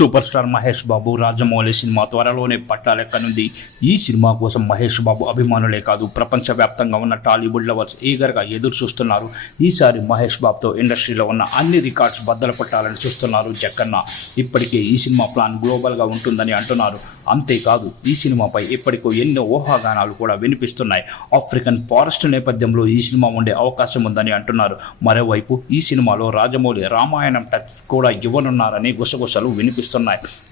Super star Mahesh Babu Rajamouli cinema త్వరలోనే పట్టాలెక్కనుంది. ఈ cinema కోసం మహేష్ బాబు అభిమానులే కాదు, ప్రపంచవ్యాప్తంగా ఉన్న టాలీవుడ్ లవర్స్ ఈగర్గా ఎదురు చూస్తున్నారు. ఈసారి మహేష్ బాబుతో ఇండస్ట్రీలో ఉన్న అన్ని రికార్డ్స్ బద్దలు కొట్టాలని చూస్తున్నారు జక్కన్న. ఇప్పటికే ఈ సినిమా ప్లాన్ గ్లోబల్గా ఉంటుందని అంటున్నారు. అంతేకాదు, ఈ సినిమాపై ఇప్పటికో ఎన్నో ఊహాగానాలు కూడా వినిపిస్తున్నాయి. ఆఫ్రికన్ ఫారెస్ట్ నేపథ్యంలో ఈ సినిమా ఉండే అవకాశం ఉందని అంటున్నారు. మరోవైపు ఈ సినిమాలో రాజమౌళి రామాయణం టచ్ కూడా ఇవ్వనున్నారని గుసగుసలు వినిపిస్తున్నాయి.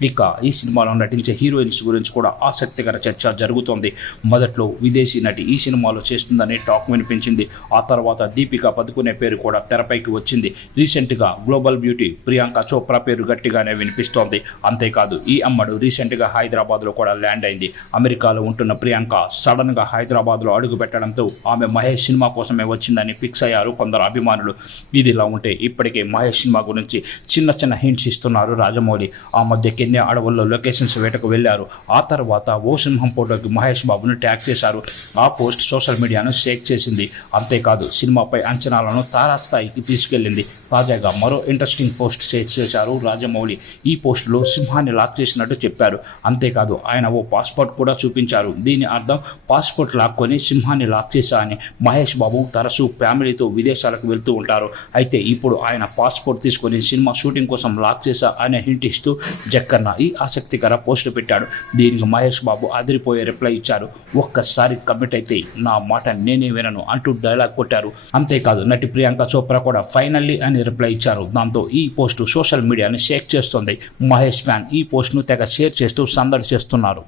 ఇక ఈ సినిమాలో నటించే హీరోయిన్స్ గురించి కూడా ఆసక్తికర చర్చ జరుగుతోంది. మొదట్లో విదేశీ నటి ఈ సినిమాలో చేస్తుందని టాక్ వినిపించింది. ఆ తర్వాత దీపికా పదుకునే పేరు కూడా తెరపైకి వచ్చింది. రీసెంట్గా గ్లోబల్ బ్యూటీ ప్రియాంక చోప్రా పేరు గట్టిగానే వినిపిస్తోంది. అంతేకాదు, ఈ అమ్మడు రీసెంట్గా హైదరాబాద్లో కూడా ల్యాండ్ అయింది. అమెరికాలో ఉంటున్న ప్రియాంక సడన్గా హైదరాబాద్లో అడుగు పెట్టడంతో ఆమె మహేష్ సినిమా కోసమే వచ్చిందని ఫిక్స్ అయ్యారు కొందరు అభిమానులు. ఇదిలా ఉంటే ఇప్పటికే మహేష్ సినిమా గురించి చిన్న చిన్న హింట్స్ ఇస్తున్నారు రాజమౌళి. ఆ మధ్య కెన్యా అడవుల్లో లొకేషన్స్ వేటకు వెళ్లారు. ఆ తర్వాత ఓ సింహం ఫోటోకి మహేష్ బాబును ట్యాగ్ చేశారు. ఆ పోస్ట్ సోషల్ మీడియాను షేక్ చేసింది. అంతేకాదు, సినిమాపై అంచనాలను తారాస్థాయికి తీసుకెళ్లింది. తాజాగా మరో ఇంట్రెస్టింగ్ పోస్ట్ షేర్ చేశారు రాజమౌళి. ఈ పోస్టులో సింహాన్ని లాక్ చేసినట్టు చెప్పారు. అంతేకాదు, ఆయన ఓ పాస్పోర్ట్ కూడా చూపించారు. దీని అర్థం పాస్పోర్ట్ లాక్కొని సింహాన్ని లాక్ చేశా అని. మహేష్ బాబు తరచూ ఫ్యామిలీతో విదేశాలకు వెళ్తూ ఉంటారు. అయితే ఇప్పుడు ఆయన పాస్పోర్ట్ తీసుకొని సినిమా షూటింగ్ కోసం లాక్ చేశా అనే హింట్ ఇస్తూ జక్కన్న ఈ ఆసక్తికర పోస్టు పెట్టాడు. దీనికి మహేష్ బాబు అదిరిపోయే రిప్లై ఇచ్చారు. ఒక్కసారి కమిట్ అయితే నా మాట నేనే వినను అంటూ డైలాగ్ కొట్టారు. అంతేకాదు, నటి ప్రియాంక చోప్రా కూడా ఫైనల్లీ అని రిప్లై ఇచ్చారు. దాంతో ఈ పోస్టు సోషల్ మీడియాని షేక్ చేస్తుంది. మహేష్ ఫ్యాన్ ఈ పోస్ట్ను తెగ షేర్ చేస్తూ సందడి చేస్తున్నారు.